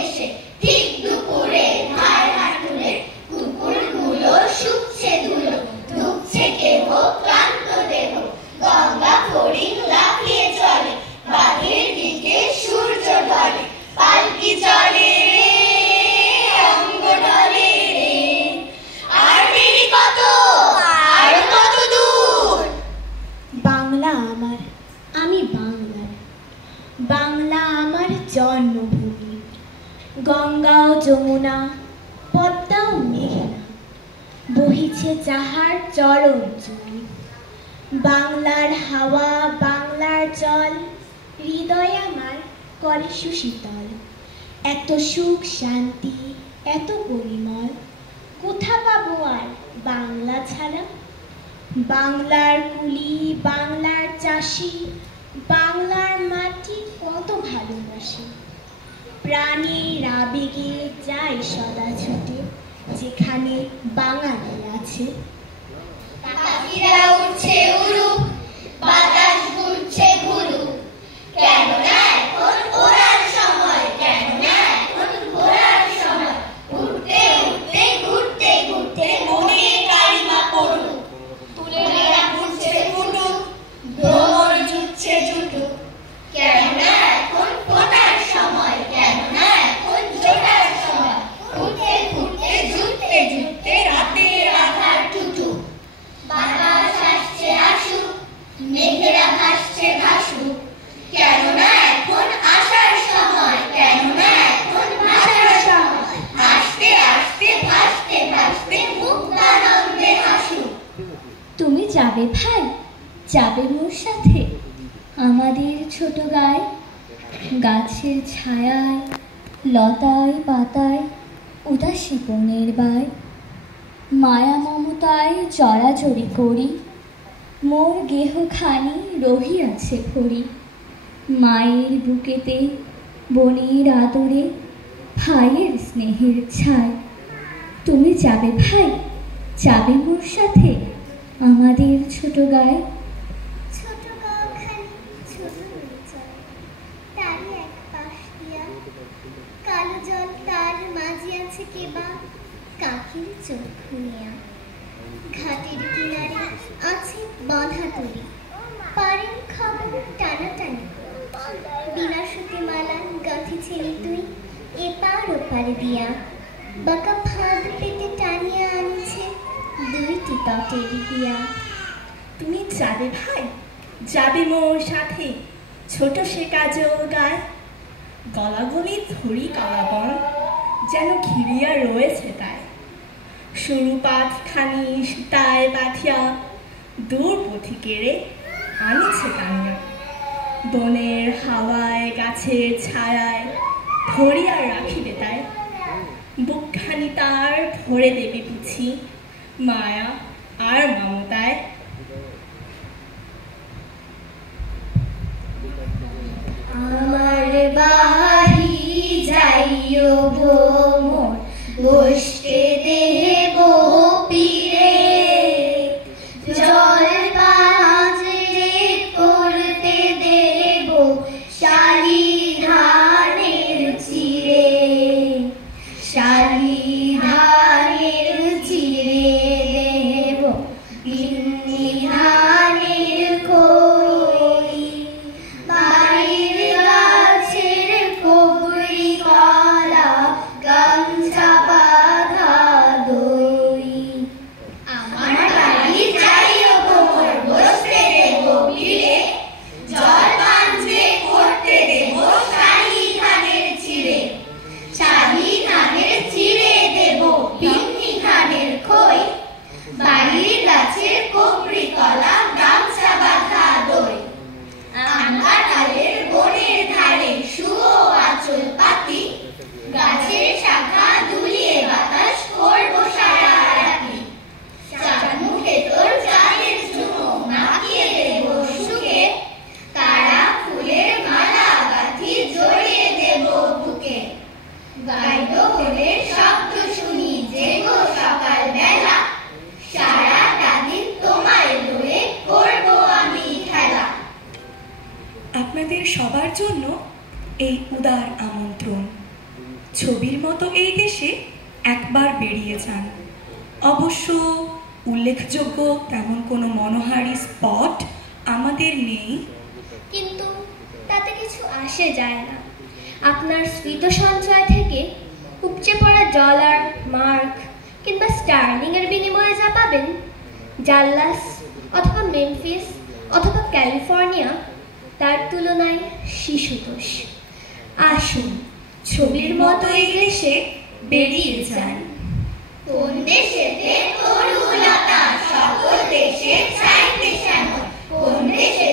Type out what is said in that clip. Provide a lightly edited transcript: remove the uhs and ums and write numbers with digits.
এসে ঠিক দুপুরে ধার হাঁটুরে কুকুরগুলো শুকছে ধুলো ঢুকছে কেহ ক্লান্ত দেহ গঙ্গা ফড়িং লাফিয়ে চলে বাঁধের দিকে সূর্য ঢলে পালকি চলে অঙ্গ ঢলে আর দেরি কত আর কত দূর। বাংলা আমার, আমি বাংলার, বাংলা আমার জন্মভূমি। গঙ্গা ও যমুনা, পদ্মা ও মেঘনা বহিছে যাহার চরণ জুড়ি। বাংলার হাওয়া, বাংলার জল হৃদয় আমার করে সুশীতল। এত সুখ শান্তি, এত পরিমল কোথা পাবো আর বাংলা ছাড়া। বাংলার কুলি, বাংলার চাষি, বাংলার মাটি কত ভালোবাসি। প্রাণের আবেগে যাই সদা ছুটে যেখানে বাঙালি আছে। পাখিরা উঠছে উড়ুক, বাতাস ঘুরছে ঘুরুক, কেননা এখন ওড়ার সময়, কেননা এখন ঘোরার সময়। উঠতে উঠতে ঘুরতে ঘুরতে মনে কালিমা পড়ুক, তুলেরা ফুটছে ফুটুক, ভ্রমর জুটছে জুটুক, কেননা এখন ফোটার সময়, কেননা এখন জোটার সময়। ফুটতে ফুটতে জুটতে জুটতে রাতের আধার টুটুক, বাতাস আসছে আসুক, মেঘেরা ভাসছে ভাসুক, কেননা এখন আসার সময়, কেননা এখন ভাসার সময়। আসতে আসতে ভাসতে ভাসতে মুক্তানন্দে হাসুক। তুমি যাবে ভাই, যাবে মোর সাথে আমাদের ছোট গায়ে। গাছের ছায়ায়, লতায় পাতায় উদাসী বনের বায়। মায়া মমতায় জড়াজড়ি করি, মোর গেহখানি রহিয়াছে ভরি। মায়ের বুকেতে বনের আদরে, ভাইয়ের স্নেহের ছায়। তুমি যাবে ভাই, যাবে মোর সাথে আমাদের ছোট গায়ে। ছোট গাঁওখানি ছোট চল, তারই এক পাশ দিয়া কালো জল তার মাঝে আছে কেবা কাকের চোখ খুনিয়া। ঘাটের কিনারে আছে বাঁধা তরি, পারের খবর টানাটানি। বিনা সুতে মালা গাঁথেছিলি তুই এপার ওপার দিয়া, বাঁকা ফাঁদ পেতে টানিয়া আনছে দুইটি তটের দিয়া। তুমি যাবে ভাই, যাবে মোর সাথে ছোট সে কাজল গায়। গলাগলি ধরি কালাবন যেন ঘিরিয়া রয়েছে তাই। সরু পাতখানি সুতায় বাঁধিয়া দূর পথিকেরে আনিছে টানিয়া। বনের হাওয়ায় গাছের ছায়ায় ধরিয়া রাখিবে তাই। বুকখানি তার ভরে দেবে বুঝি মায়া আর মমতায়। আমার বাড়ি যাইও ভ্রমণ, বসতে দেব পীরে, জল পাঁচরে করতে দেব শালি ধানের চিরে, শালি ধানের চিরে দেব বিন্নি ধানের খই। বাড়ির গাছের কবরি কলা, গামছা বাঁধা দই। আমার বাড়ি যাইও ভ্রমর, বসতে দেব পীরে, জল পাঞ্জে করতে দেব শালি ধানের চিরে, শালি ধানের চিরে দেব বিন্নি ধানের খই। বাড়ির গাছের কবরি কলা, গামছা বাঁধা দই। আমরা ডালের বনের ধারে শুও আঁচল পাতি, গাছের শাখা দুলিয়ে বাতাস করব সারা রাতি। চাঁদমুখে তোর চাঁদের চুমো মাখিয়ে দেব সুখে, তারা ফুলের মালা গাঁথি জড়িয়ে দেব বুকে। গাইব হলে শব্দ শুনি জেগো সকাল বেলা, সারাটা দিন তোমায় লয়ে করব আমি খেলা। আপনাদের সবার জন্য এই উদার আমন্ত্রণ। ছবির মতো এই দেশে একবার বেরিয়ে যান। অবশ্য উল্লেখযোগ্য তেমন কোনো মনোহারী স্পট আমাদের নেই, কিন্তু তাতে কিছু আসে যায় না। আপনার স্ফীত সঞ্চয় থেকে উপচে পড়া ডলার, মার্ক কিংবা স্টার্লিংয়ের বিনিময়ে যা পাবেন, ডাল্লাস অথবা মেমফিস অথবা ক্যালিফোর্নিয়া তার তুলনায় শিশুতোষ। আসুন, ছবির মতো এই দেশে বেরিয়ে যান। কোন দেশেতে তরুলতা সকল দেশে চাইতে শ্যামল, কোন দেশে